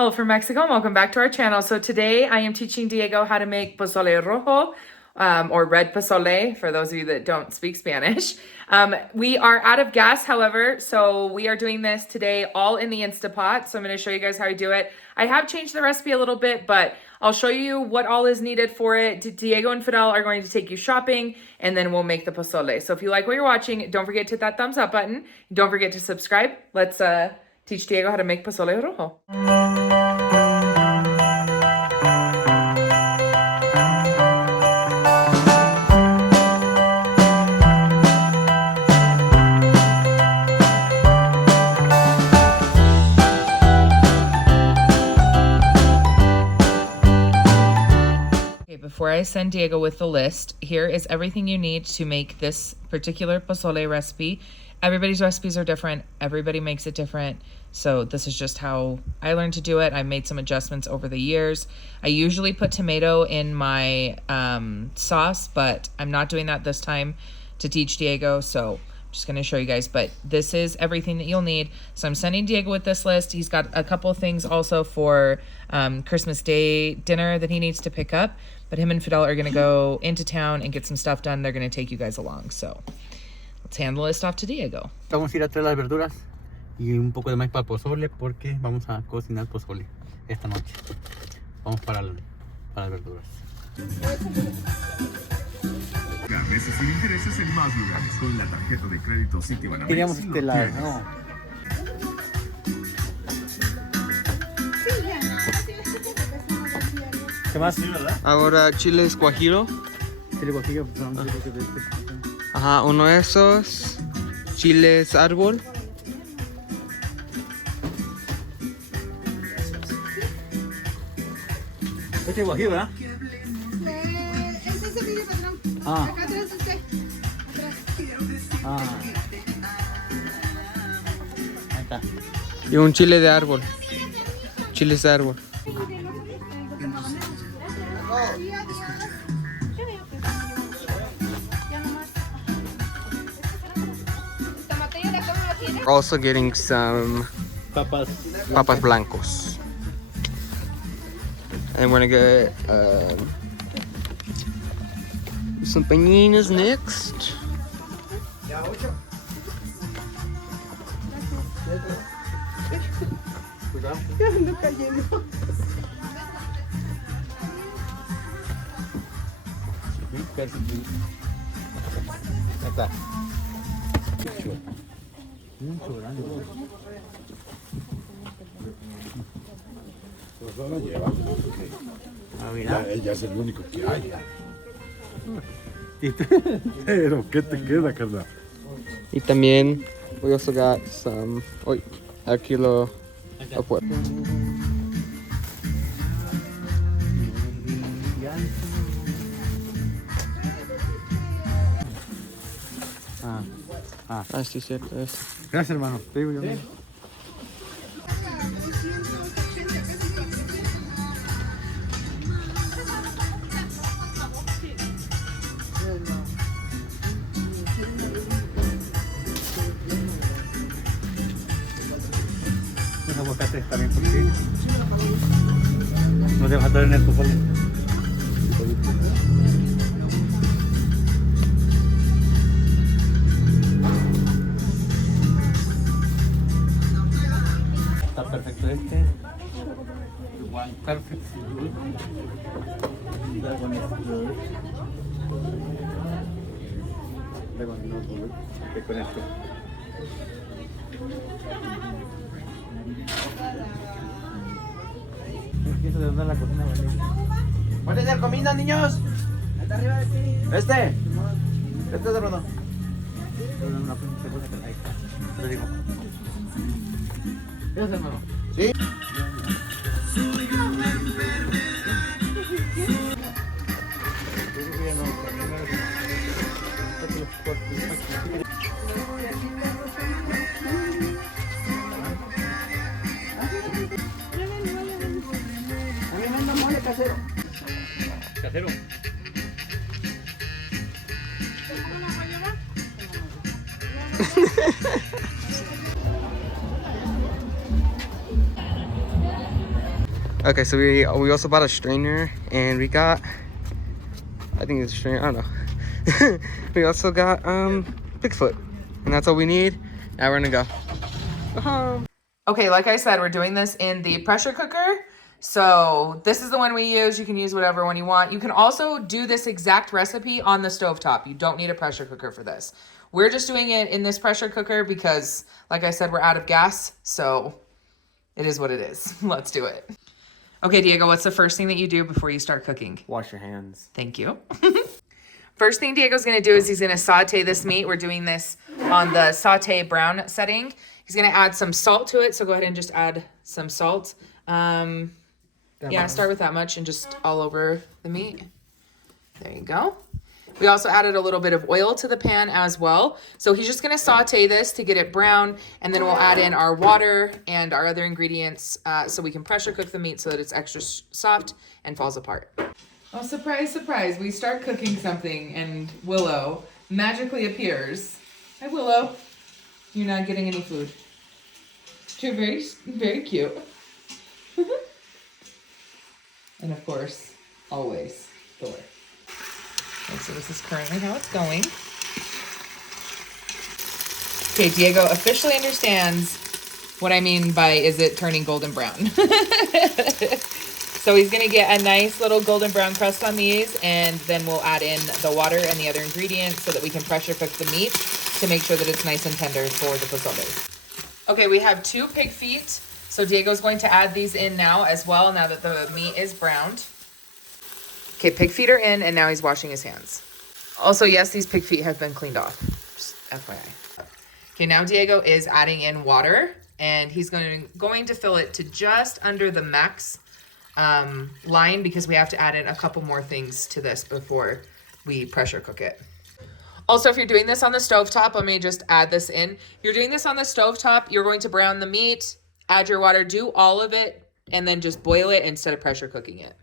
Hello from Mexico and welcome back to our channel. So today I am teaching Diego how to make Pozole Rojo, or red pozole for those of you that don't speak Spanish. We are out of gas, however, so we are doing this today all in the Instapot. So I'm going to show you guys how I do it. I have changed the recipe a little bit, but I'll show you what all is needed for it. Diego and Fidel are going to take you shopping and then we'll make the pozole. So if you like what you're watching, don't forget to hit that thumbs up button. Don't forget to subscribe. Let's teach Diego how to make Pozole Rojo. Before I send Diego with the list, here is everything you need to make this particular pozole recipe. Everybody's recipes are different. Everybody makes it different. So this is just how I learned to do it. I made some adjustments over the years. I usually put tomato in my sauce, but I'm not doing that this time to teach Diego. So I'm just going to show you guys, but this is everything that you'll need. So I'm sending Diego with this list. He's got a couple things also for Christmas Day dinner that he needs to pick up. But him and Fidel are going to go into town and get some stuff done. They're going to take you guys along. So let's hand the list off to Diego. Vamos a ir a traer las verduras y un poco de maíz para el pozole porque vamos a cocinar pozole esta noche. Vamos para las verduras. Meses sin intereses en más lugares con la tarjeta de crédito Citibanamex. Queríamos no. ¿Qué más? Sí, ¿verdad? Ahora chiles guajiro. Chile guajillo. Ajá, uno de esos. Chiles árbol. Este es guajillo, ¿verdad? Este es el vídeo, patrón. Ah. Acá atrás usted. Atrás. Ah. Ahí está. Y un chile de árbol. Chiles de árbol. Also getting some Papas blancos. And we're gonna get some paninis next. Ahí está. No lleva. Ah, mira. Ella es el único que hay. Pero, ¿qué te queda, carnal? Y también we also got some. Uy, aquí lo puedo. Ah, sí, cierto. Eso. Gracias, hermano. Te digo yo. Los aguacates también, porque no te faltar en el pozole. Está perfecto este. One perfect. That one is good. That one is not good. Okay, con esto. Empiezo de dónde la cocina, vale. ¿Cuál es el comida, niños? Está arriba de ti. Este es de Rojo. Te digo. Gracias, hermano. Sí. Casero. Okay, so we also bought a strainer, and we got, I think it's a strainer, I don't know. We also got pig's foot, and that's all we need. Now we're gonna go home. Okay, like I said, we're doing this in the pressure cooker. So this is the one we use. You can use whatever one you want. You can also do this exact recipe on the stovetop. You don't need a pressure cooker for this. We're just doing it in this pressure cooker because, like I said, we're out of gas. So it is what it is. Let's do it. Okay, Diego, what's the first thing that you do before you start cooking? Wash your hands. Thank you. First thing Diego's gonna do is he's gonna saute this meat. We're doing this on the saute brown setting. He's gonna add some salt to it. So go ahead and just add some salt. Yeah, start with that much and just all over the meat. There you go. We also added a little bit of oil to the pan as well. So he's just gonna saute this to get it brown, and then we'll add in our water and our other ingredients so we can pressure cook the meat so that it's extra soft and falls apart. Oh, surprise, surprise. We start cooking something and Willow magically appears. Hi, Willow. You're not getting any food. You're very, very cute. And of course, always Thor. Okay, so this is currently how it's going. Okay, Diego officially understands what I mean by is it turning golden brown. So he's gonna get a nice little golden brown crust on these, and then we'll add in the water and the other ingredients so that we can pressure cook the meat to make sure that it's nice and tender for the pozole. Okay, we have 2 pig feet. So Diego's going to add these in now as well, now that the meat is browned. Okay, pig feet are in, and now he's washing his hands. Also, yes, these pig feet have been cleaned off, just FYI. Okay, now Diego is adding in water, and he's going to fill it to just under the max line because we have to add in a couple more things to this before we pressure cook it. Also, if you're doing this on the stovetop, let me just add this in. If you're doing this on the stovetop, you're going to brown the meat, add your water, do all of it, and then just boil it instead of pressure cooking it.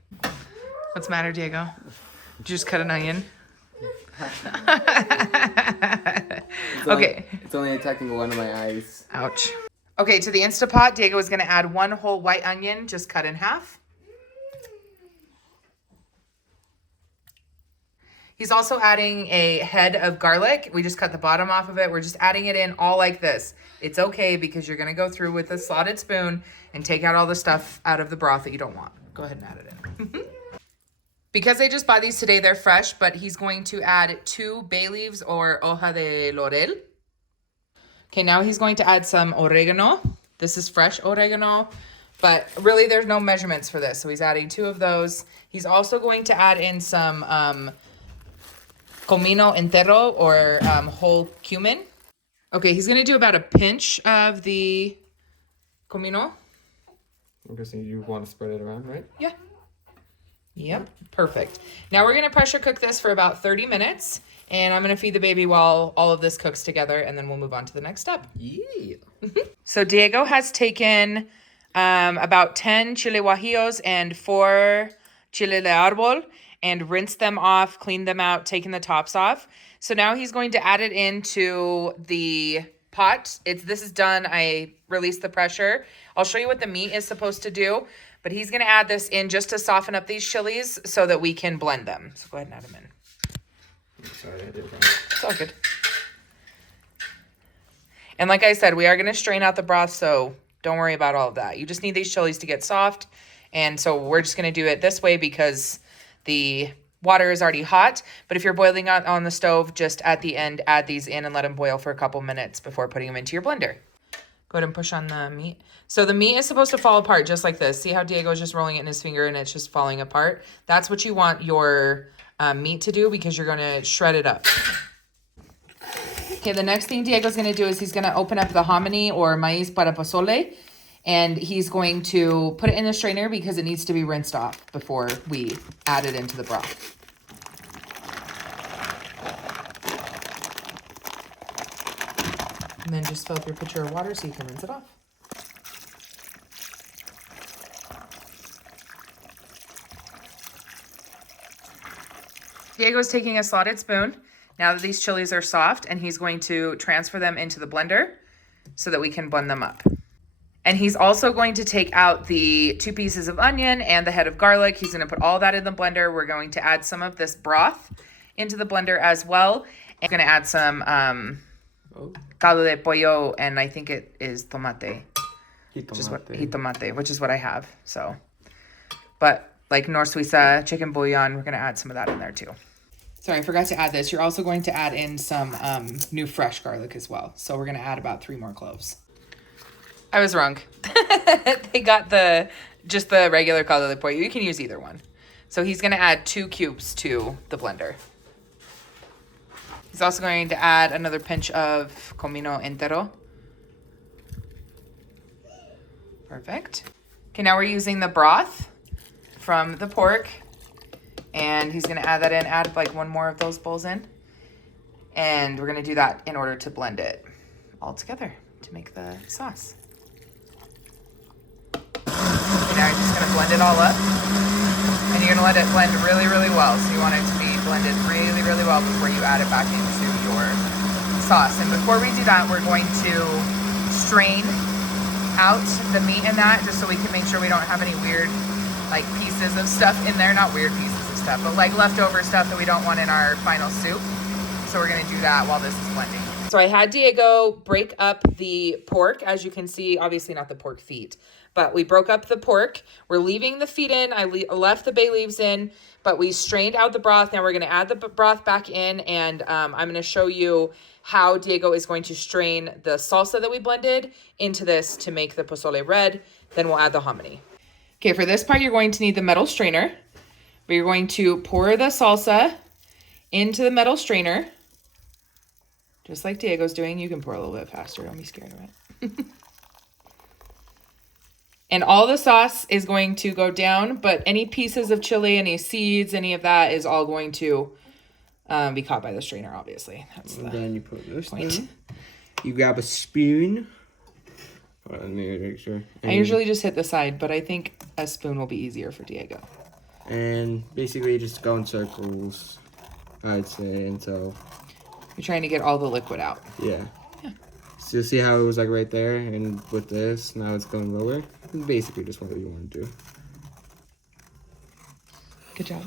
What's the matter, Diego? Did you just cut an onion? Okay. It's only attacking one of my eyes. Ouch. Okay, to the Instapot, Diego is going to add 1 whole white onion, just cut in half. He's also adding a head of garlic. We just cut the bottom off of it. We're just adding it in all like this. It's okay because you're gonna go through with a slotted spoon and take out all the stuff out of the broth that you don't want. Go ahead and add it in. Because I just bought these today, they're fresh, but he's going to add 2 bay leaves or hoja de laurel. Okay, now he's going to add some oregano. This is fresh oregano, but really there's no measurements for this. So he's adding 2 of those. He's also going to add in some comino entero or whole cumin. Okay, he's gonna do about a pinch of the comino. I'm guessing you want to spread it around, right? Yeah. Yep, perfect. Now we're gonna pressure cook this for about 30 minutes, and I'm gonna feed the baby while all of this cooks together, and then we'll move on to the next step. Yeah. So Diego has taken about 10 chile guajillos and 4 chile de árbol, and rinsed them off, cleaned them out, taken the tops off. So now he's going to add it into the pot. This is done. I released the pressure. I'll show you what the meat is supposed to do, but he's going to add this in just to soften up these chilies so that we can blend them. So go ahead and add them in. Sorry, I did it wrong. It's all good. And like I said, we are going to strain out the broth, so don't worry about all of that. You just need these chilies to get soft. And so we're just going to do it this way because the water is already hot, but if you're boiling on the stove, just at the end, add these in and let them boil for a couple minutes before putting them into your blender. Go ahead and push on the meat. So the meat is supposed to fall apart just like this. See how Diego's just rolling it in his finger and it's just falling apart? That's what you want your meat to do because you're going to shred it up. Okay, the next thing Diego's going to do is he's going to open up the hominy or maíz para pozole. And he's going to put it in the strainer because it needs to be rinsed off before we add it into the broth. And then just fill up your pitcher of water so you can rinse it off. Diego's taking a slotted spoon now that these chilies are soft, and he's going to transfer them into the blender so that we can blend them up. And he's also going to take out the 2 pieces of onion and the head of garlic. He's going to put all that in the blender. We're going to add some of this broth into the blender as well. I'm going to add some caldo de pollo, and I think it is tomate. Jitomate, which is what I have. So, but like Nor Suiza chicken bouillon, we're going to add some of that in there too. Sorry, I forgot to add this. You're also going to add in some new fresh garlic as well. So we're going to add about 3 more cloves. I was wrong. They got just the regular caldo de pollo. You can use either one. So he's going to add 2 cubes to the blender. He's also going to add another pinch of comino entero. Perfect. Okay, now we're using the broth from the pork. And he's going to add that in, add like 1 more of those bowls in. And we're going to do that in order to blend it all together to make the sauce. Now you're just gonna blend it all up, and you're gonna let it blend really, really well. So you want it to be blended really, really well before you add it back into your sauce. And before we do that, we're going to strain out the meat in that, just so we can make sure we don't have any weird like pieces of stuff in there. Not weird pieces of stuff, but like leftover stuff that we don't want in our final soup. So we're gonna do that while this is blending. So I had Diego break up the pork. As you can see, obviously not the pork feet, but we broke up the pork. We're leaving the feet in. I left the bay leaves in, but we strained out the broth. Now we're going to add the broth back in, and I'm going to show you how Diego is going to strain the salsa that we blended into this to make the pozole red. Then we'll add the hominy. Okay, for this part, you're going to need the metal strainer. We're going to pour the salsa into the metal strainer. Just like Diego's doing. You can pour a little bit faster. Don't be scared of it. And all the sauce is going to go down, but any pieces of chili, any seeds, any of that is all going to be caught by the strainer, obviously. That's And the then you put this point. in. You grab a spoon. Let me make sure. I usually just hit the side, but I think a spoon will be easier for Diego. And basically just go in circles, I'd say, until... You're trying to get all the liquid out. Yeah. So see how it was like right there, and with this, now it's going lower. It's basically just what you want to do. Good job.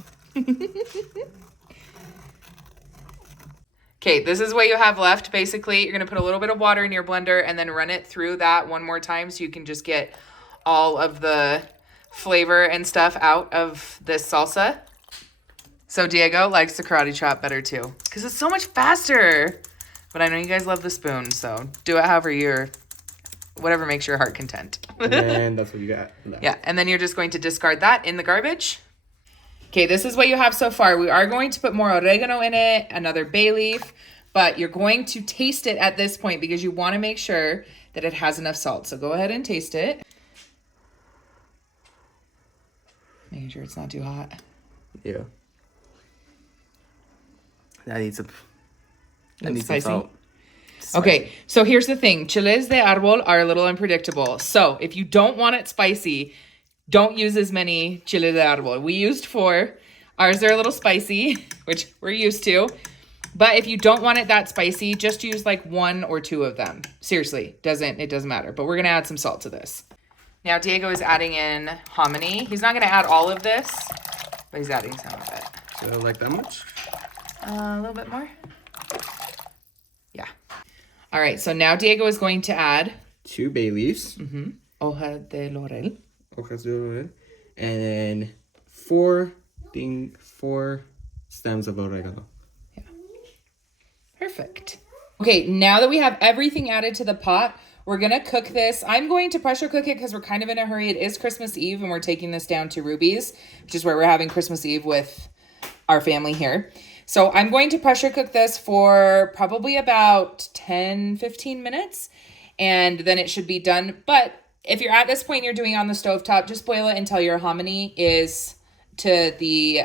Okay, this is what you have left. Basically, you're going to put a little bit of water in your blender and then run it through that 1 more time so you can just get all of the flavor and stuff out of this salsa. So Diego likes the karate chop better too, because it's so much faster. But I know you guys love the spoon, so do it however whatever makes your heart content. And that's what you got. Yeah, and then you're just going to discard that in the garbage. Okay, this is what you have so far. We are going to put more oregano in it, another bay leaf, but you're going to taste it at this point because you want to make sure that it has enough salt. So go ahead and taste it. Making sure it's not too hot. Yeah. That needs some Spicy? salt. Okay, so here's the thing. Chiles de árbol are a little unpredictable. So if you don't want it spicy, don't use as many chiles de árbol. We used 4. Ours are a little spicy, which we're used to. But if you don't want it that spicy, just use like 1 or 2 of them. Seriously, it doesn't matter. But we're going to add some salt to this. Now Diego is adding in hominy. He's not going to add all of this, but he's adding some of it. So like that much? A little bit more. Yeah. All right, so now Diego is going to add 2 bay leaves. hoja de laurel. Hojas de laurel. And then 4 stems of oregano. Perfect. Okay, now that we have everything added to the pot, we're going to cook this. I'm going to pressure cook it because we're kind of in a hurry. It is Christmas Eve, and we're taking this down to Ruby's, which is where we're having Christmas Eve with our family here. So I'm going to pressure cook this for probably about 10-15 minutes, and then it should be done. But if you're at this point and you're doing it on the stovetop, just boil it until your hominy is to the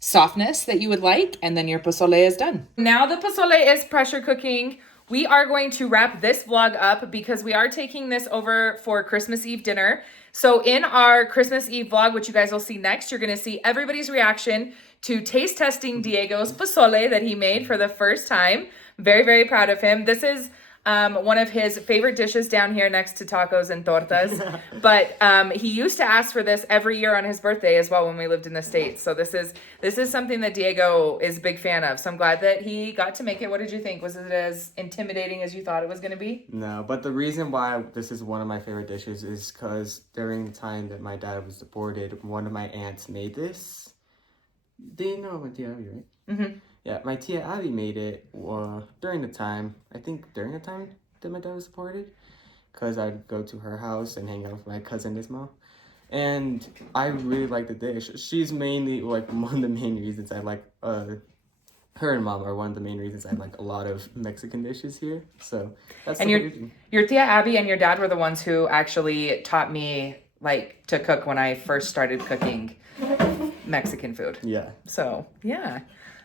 softness that you would like, and then your pozole is done. Now the pozole is pressure cooking. We are going to wrap this vlog up because we are taking this over for Christmas Eve dinner. So in our Christmas Eve vlog, which you guys will see next, you're going to see everybody's reaction to taste testing Diego's pozole that he made for the first time. Very, very proud of him. This is one of his favorite dishes down here next to tacos and tortas. But he used to ask for this every year on his birthday as well when we lived in the States. So this is something that Diego is a big fan of. So I'm glad that he got to make it. What did you think? Was it as intimidating as you thought it was going to be? No, but the reason why this is one of my favorite dishes is because during the time that my dad was deported, one of my aunts made this. Do you know my Tia Abby, right? Mm-hmm. Yeah, my Tia Abby made it during the time that my dad was deported, because I'd go to her house and hang out with my cousin Ismael. And I really like the dish. She's mainly like one of the main reasons I like her and Mom are one of the main reasons I like a lot of Mexican dishes here. So that's And your Tia Abby and your dad were the ones who actually taught me like to cook when I first started cooking Mexican food. Yeah. So yeah,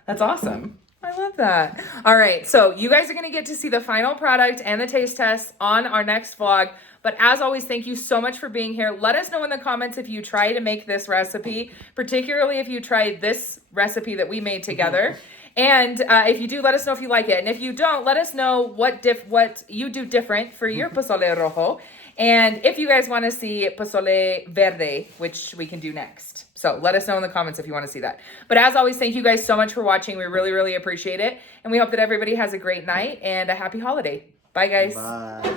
that's awesome. I love that. All right, so you guys are going to get to see the final product and the taste test on our next vlog. But as always, thank you so much for being here. Let us know in the comments if you try to make this recipe, particularly if you try this recipe that we made together. And if you do, let us know if you like it. And if you don't, let us know what you do different for your pozole rojo. And if you guys want to see pozole verde, which we can do next. So let us know in the comments if you want to see that. But as always, thank you guys so much for watching. We really, really appreciate it. And we hope that everybody has a great night and a happy holiday. Bye, guys. Bye.